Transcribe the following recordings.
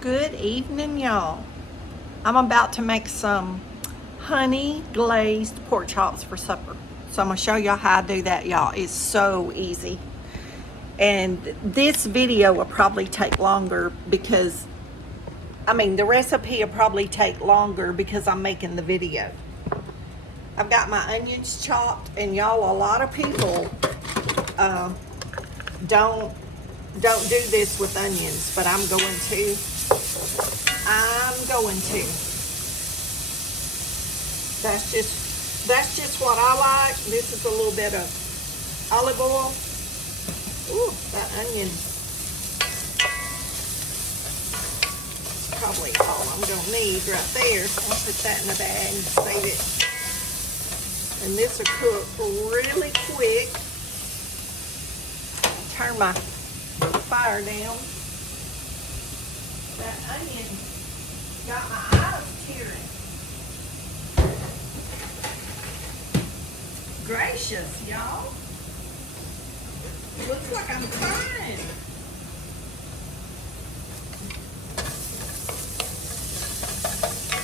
Good evening, y'all. I'm about to make some honey glazed pork chops for supper. So I'm gonna show y'all how I do that, y'all. It's so easy. And this video will probably take longer because, the recipe will probably take longer because I'm making the video. I've got my onions chopped, and y'all, a lot of people don't do this with onions, but I'm going to. That's just what I like. This is a little bit of olive oil. Ooh, that onion. Probably all I'm gonna need right there. I'll put that in the bag and save it. And this will cook really quick. Turn my fire down. That onion got my eyes tearing. Gracious, y'all. Looks like I'm crying.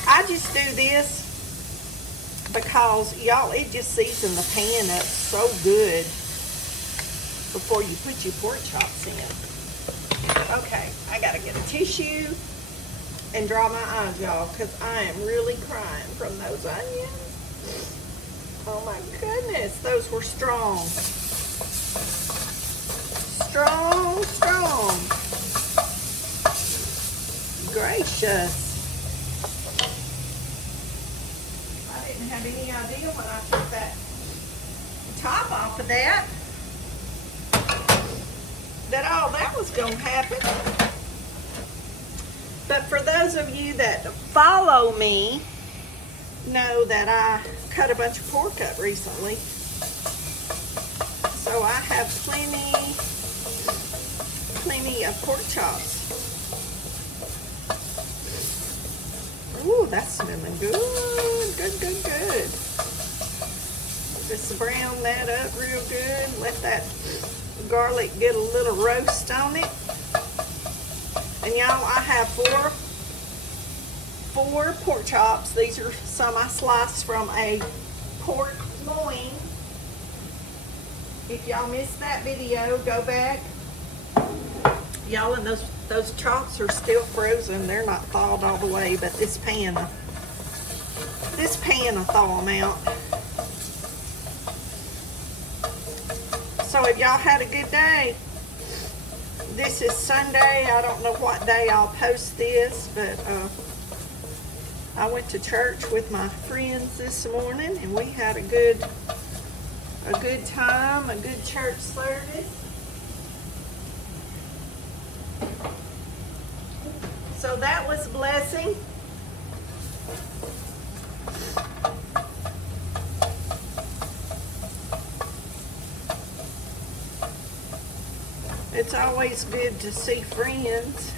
I just do this because, y'all, it just seasons the pan up so good before you put your pork chops in. Okay, I gotta get a tissue and dry my eyes, y'all, because I am really crying from those onions. Oh my goodness, those were strong. Strong. Gracious. I didn't have any idea when I took that top off of that all that was going to happen. But for those of you that follow me, know that I cut a bunch of pork up recently. So I have plenty of pork chops. Ooh, that's smelling good. Good. Just brown that up real good. Let that garlic get a little roast on it. And y'all, I have four pork chops. These are some I sliced from a pork loin. If y'all missed that video, go back. Y'all, and those chops are still frozen. They're not thawed all the way, but this pan will thaw them out. So if y'all had a good day, this is Sunday. I don't know what day I'll post this, but I went to church with my friends this morning, and we had a good time, a good church service. So that was a blessing. It's always good to see friends.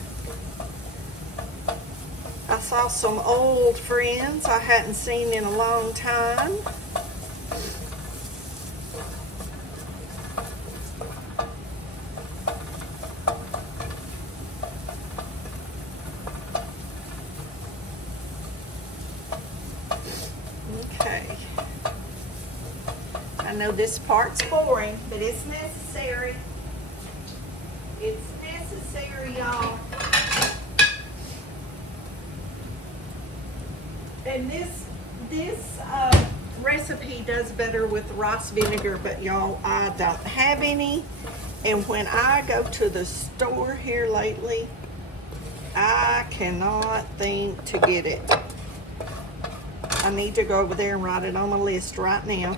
I saw some old friends I hadn't seen in a long time. Okay. I know this part's boring, but it's necessary. It's necessary, y'all. And this recipe does better with rice vinegar, but y'all, I don't have any. And when I go to the store here lately, I cannot think to get it. I need to go over there and write it on my list right now,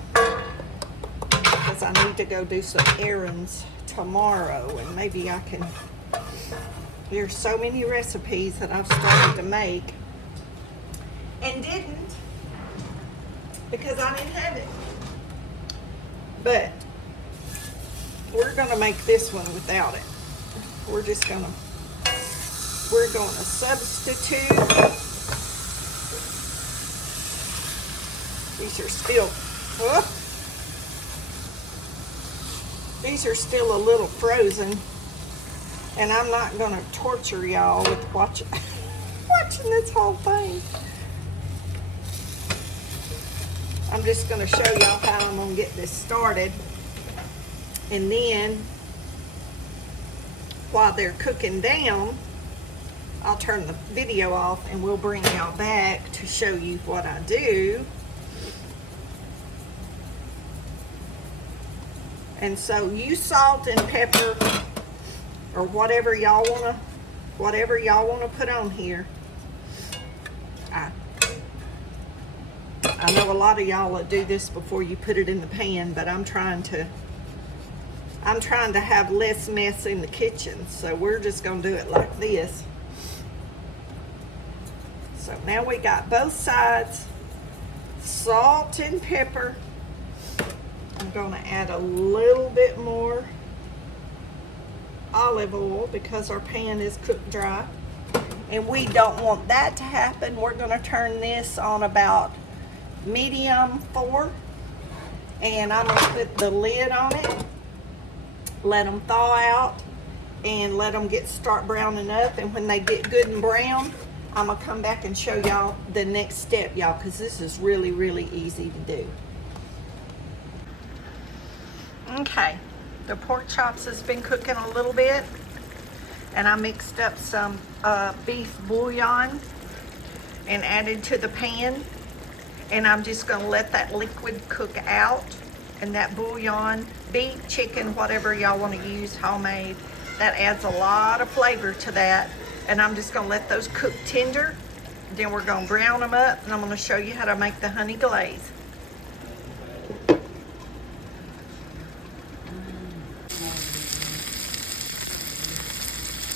because I need to go do some errands tomorrow, and maybe I can. There's so many recipes that I've started to make and didn't because I didn't have it. But we're gonna make this one without it. We're gonna substitute. These are still a little frozen. And I'm not gonna torture y'all with watching this whole thing. I'm just gonna show y'all how I'm gonna get this started. And then, while they're cooking down, I'll turn the video off and we'll bring y'all back to show you what I do. And so you salt and pepper, or whatever y'all wanna put on here. I know a lot of y'all will do this before you put it in the pan, but I'm trying to have less mess in the kitchen, so we're just gonna do it like this. So now we got both sides, salt and pepper. I'm gonna add a little bit more olive oil because our pan is cooked dry. And we don't want that to happen. We're gonna turn this on about medium 4. And I'm gonna put the lid on it, let them thaw out, and let them start browning up. And when they get good and brown, I'm gonna come back and show y'all the next step, y'all, because this is really, really easy to do. Okay, the pork chops has been cooking a little bit, and I mixed up some beef bouillon and added to the pan. And I'm just gonna let that liquid cook out. And that bouillon, beef, chicken, whatever y'all wanna use, homemade, that adds a lot of flavor to that. And I'm just gonna let those cook tender. Then we're gonna brown them up, and I'm gonna show you how to make the honey glaze.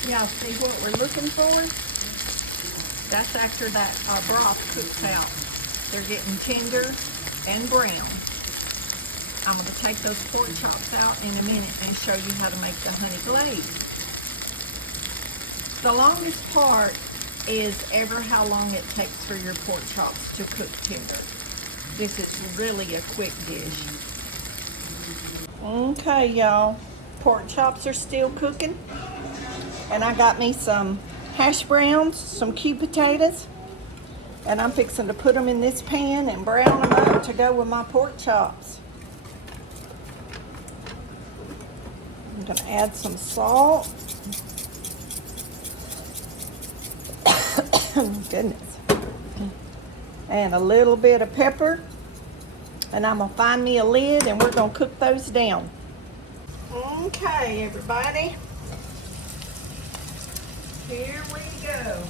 Y'all see what we're looking for? That's after that broth cooks out. They're getting tender and brown. I'm going to take those pork chops out in a minute and show you how to make the honey glaze. The longest part is ever how long it takes for your pork chops to cook tender. This is really a quick dish. Okay, y'all. Pork chops are still cooking. And I got me some hash browns, some cute potatoes. And I'm fixing to put them in this pan and brown them up to go with my pork chops. I'm going to add some salt. Goodness. And a little bit of pepper. And I'm going to find me a lid and we're going to cook those down. Okay, everybody. Here we go.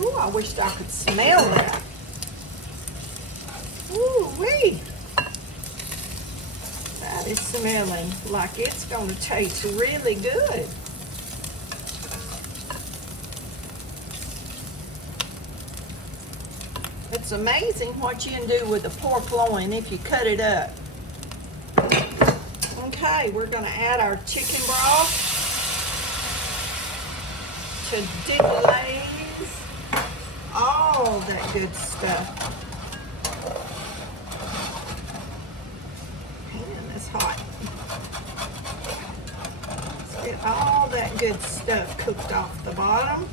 Ooh, I wished I could smell that. Ooh wee. That is smelling like it's going to taste really good. It's amazing what you can do with the pork loin if you cut it up. Okay, we're going to add our chicken broth to deglaze all that good stuff. Man, that's hot. Let's get all that good stuff cooked off the bottom.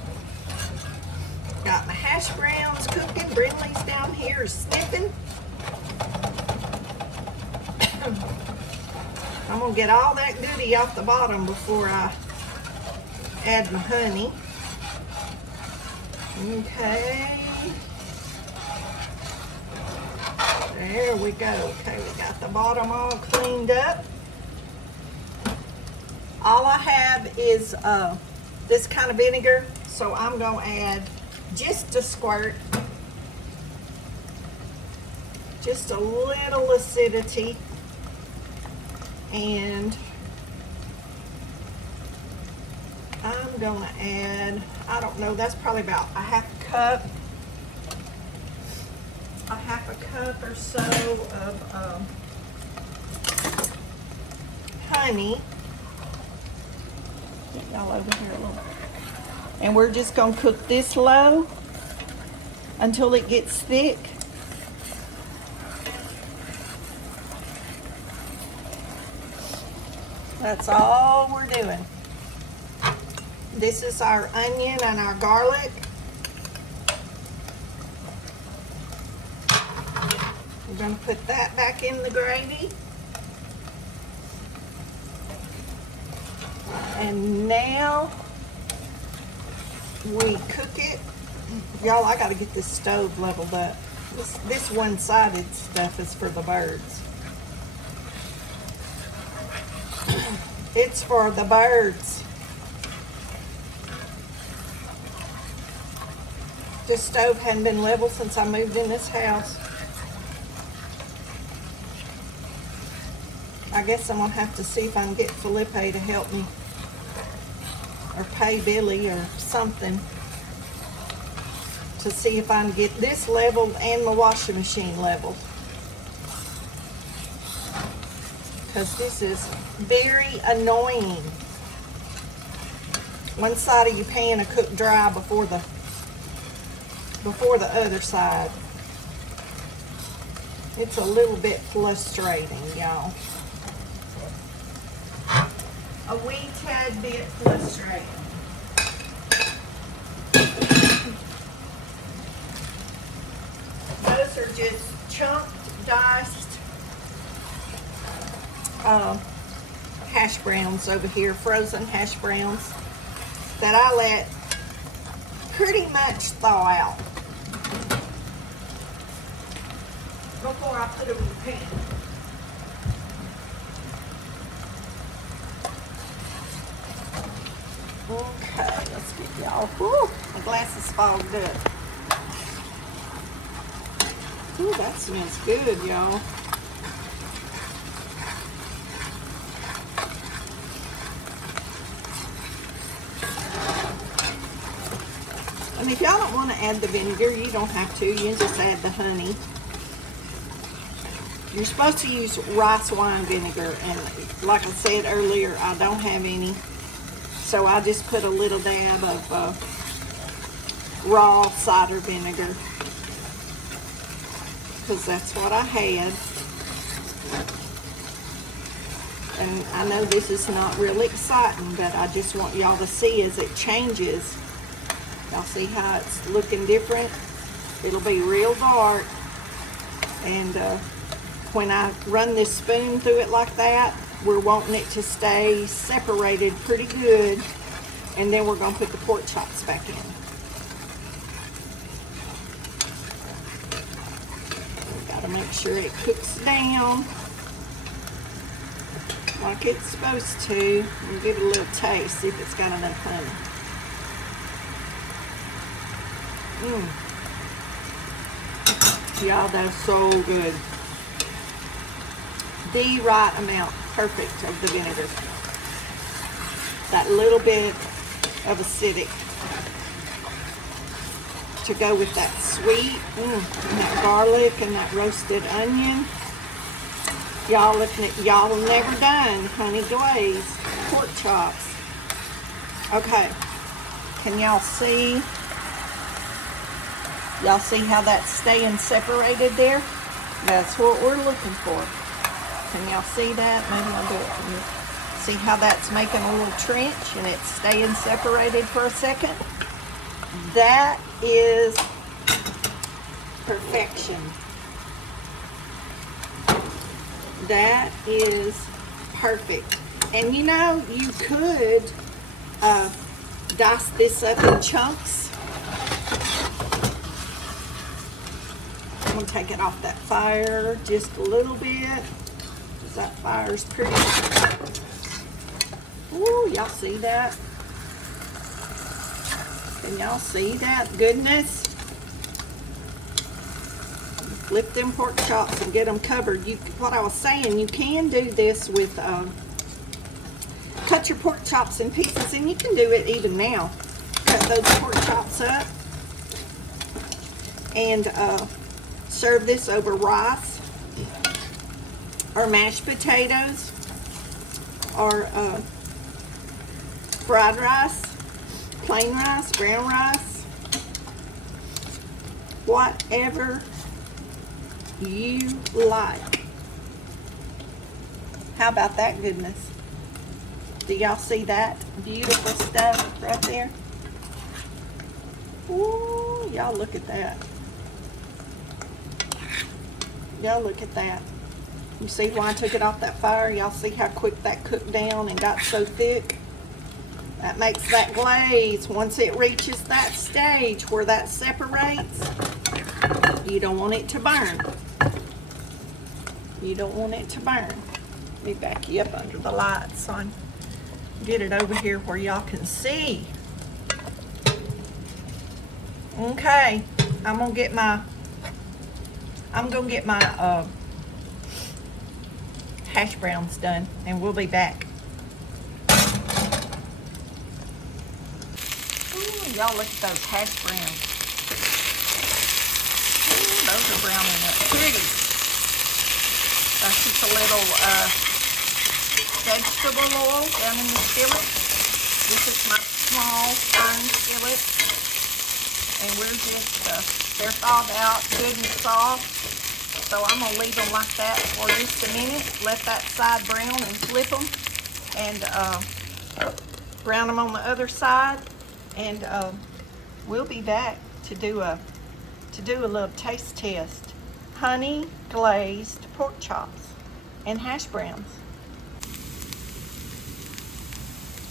Got my hash browns cooking. Brindley's down here sniffing. I'm gonna get all that goodie off the bottom before I add my honey. Okay. There we go. Okay, we got the bottom all cleaned up. All I have is this kind of vinegar, so I'm gonna add just a squirt. Just a little acidity. And I'm gonna add, I don't know, that's probably about a half a cup or so of honey. Get y'all over here a little. And we're just gonna cook this low until it gets thick. That's all we're doing. This is our onion and our garlic. We're going to put that back in the gravy. And now we cook it. Y'all, I got to get this stove leveled up. This one-sided stuff is for the birds. It's for the birds. This stove hadn't been leveled since I moved in this house. I guess I'm gonna have to see if I can get Felipe to help me, or pay Billy or something, to see if I can get this leveled and my washing machine leveled. Because this is very annoying. One side of your pan will cook dry before the other side. It's a little bit frustrating, y'all. A wee tad bit frustrating. Those are just chunked, diced hash browns over here, frozen hash browns that I let pretty much thaw out before I put them in the pan. Okay, let's get y'all. Whew, my glass is fogged up. Ooh, that smells good, y'all. And if y'all don't want to add the vinegar, you don't have to. You can just add the honey. You're supposed to use rice wine vinegar, and like I said earlier, I don't have any. So I just put a little dab of raw cider vinegar, because that's what I had. And I know this is not really exciting, but I just want y'all to see as it changes. Y'all see how it's looking different? It'll be real dark. And when I run this spoon through it like that, we're wanting it to stay separated pretty good. And then we're going to put the pork chops back in. We've got to make sure it cooks down like it's supposed to. And give it a little taste, see if it's got enough honey. Y'all, that's so good. The right amount, perfect, of the vinegar. That little bit of acidic to go with that sweet, and that garlic and that roasted onion. Y'all, y'all never done honey glazed pork chops. Okay, can y'all see? Y'all see how that's staying separated there? That's what we're looking for. Can y'all see that? Maybe I'll do it for you. See how that's making a little trench and it's staying separated for a second? That is perfection. That is perfect. And you know, you could dice this up in chunks. I'm going to take it off that fire just a little bit, because that fire's pretty. Ooh, y'all see that? Can y'all see that goodness? Flip them pork chops and get them covered. What I was saying, you can do this with, cut your pork chops in pieces, and you can do it even now. Cut those pork chops up and serve this over rice or mashed potatoes or fried rice, plain rice, brown rice, whatever you like. How about that goodness? Do y'all see that beautiful stuff right there? Ooh, y'all look at that. Y'all look at that. You see why I took it off that fire? Y'all see how quick that cooked down and got so thick? That makes that glaze. Once it reaches that stage where that separates, you don't want it to burn. You don't want it to burn. Let me back you up under the light, son. Get it over here where y'all can see. Okay, I'm gonna get my hash browns done, and we'll be back. Ooh, y'all look at those hash browns. Ooh, those are browning up pretty. That's just a little vegetable oil down in the skillet. This is my small iron skillet, and we're just they're thawed out good and soft. So I'm gonna leave them like that for just a minute. Let that side brown and flip them, and brown them on the other side. And we'll be back to do a little taste test. Honey glazed pork chops and hash browns.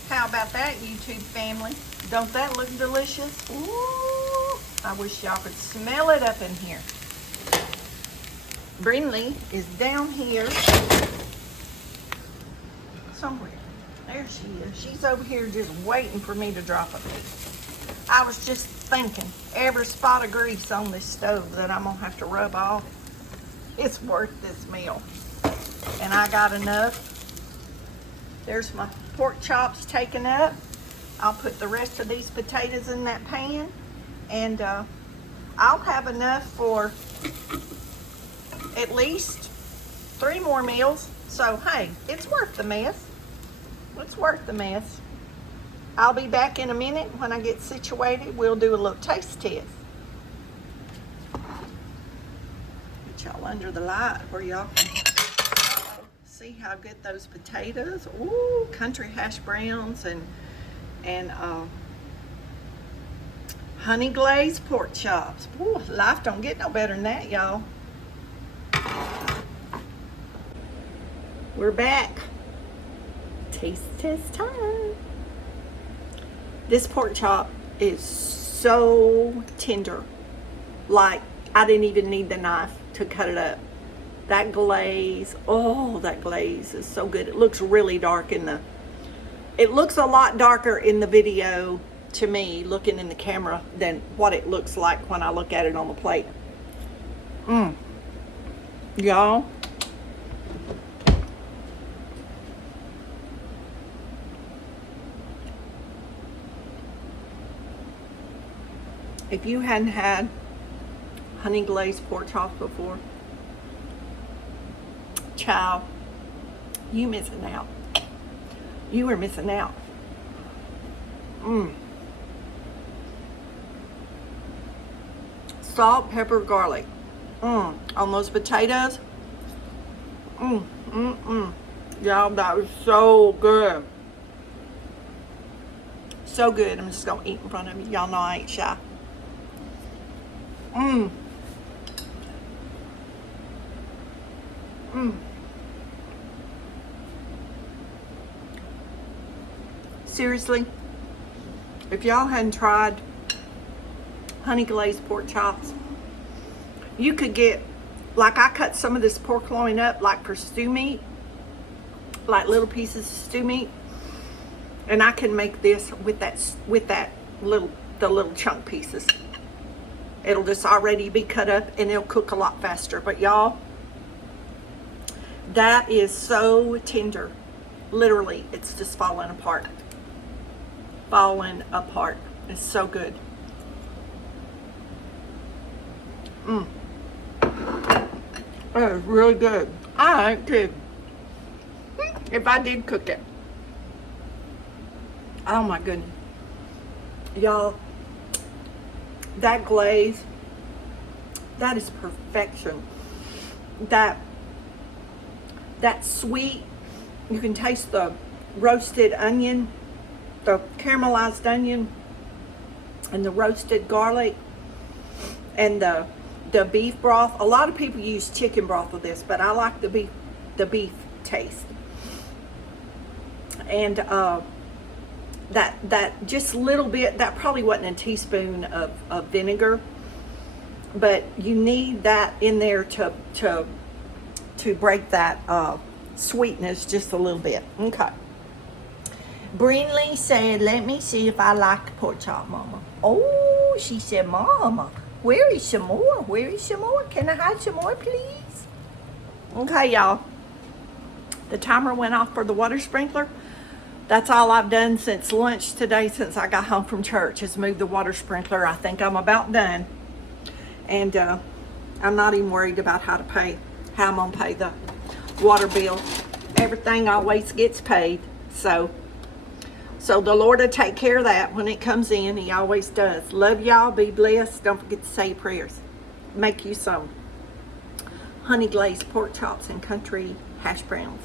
How about that, YouTube family? Don't that look delicious? Ooh, I wish y'all could smell it up in here. Brinley is down here somewhere. There she is. She's over here just waiting for me to drop a piece. I was just thinking, every spot of grease on this stove that I'm gonna have to rub off, it's worth this meal. And I got enough. There's my pork chops taken up. I'll put the rest of these potatoes in that pan, and I'll have enough for at least 3 more meals. So hey, it's worth the mess. It's worth the mess. I'll be back in a minute when I get situated. We'll do a little taste test. Get y'all under the light where y'all can see how good those potatoes. Ooh, country hash browns and honey glazed pork chops. Ooh, life don't get no better than that, y'all. We're back. Taste test time. This pork chop is so tender. Like, I didn't even need the knife to cut it up. That glaze, oh, that glaze is so good. It looks really dark it looks a lot darker in the video to me, looking in the camera, than what it looks like when I look at it on the plate. Y'all. If you hadn't had honey glazed pork chops before, child, you missing out. You are missing out. Salt, pepper, garlic. On those potatoes. Y'all, that was so good. So good. I'm just gonna eat in front of you. Y'all know I ain't shy. Seriously, if y'all hadn't tried honey glazed pork chops, you could get, like, I cut some of this pork loin up like for stew meat, like little pieces of stew meat, and I can make this with the little chunk pieces. It'll just already be cut up and it'll cook a lot faster. But y'all, that is so tender. Literally, it's just falling apart. Falling apart. It's so good. That is really good. I ain't kidding. If I did cook it. Oh my goodness. Y'all, that glaze, that is perfection. That sweet, you can taste the roasted onion, the caramelized onion, and the roasted garlic, and the beef broth. A lot of people use chicken broth with this, but I like the beef taste. And that just a little bit, that probably wasn't a teaspoon of vinegar, but you need that in there to break that sweetness just a little bit. Okay. Brinley said, let me see if I like pork chop, Mama. Oh, she said, Mama, where is some more? Where is some more? Can I have some more, please? Okay, y'all. The timer went off for the water sprinkler. That's all I've done since lunch today, since I got home from church, is move the water sprinkler. I think I'm about done. And I'm not even worried about how I'm going to pay the water bill. Everything always gets paid. So the Lord will take care of that when it comes in. He always does. Love y'all. Be blessed. Don't forget to say your prayers. Make you some honey glazed pork chops and country hash browns.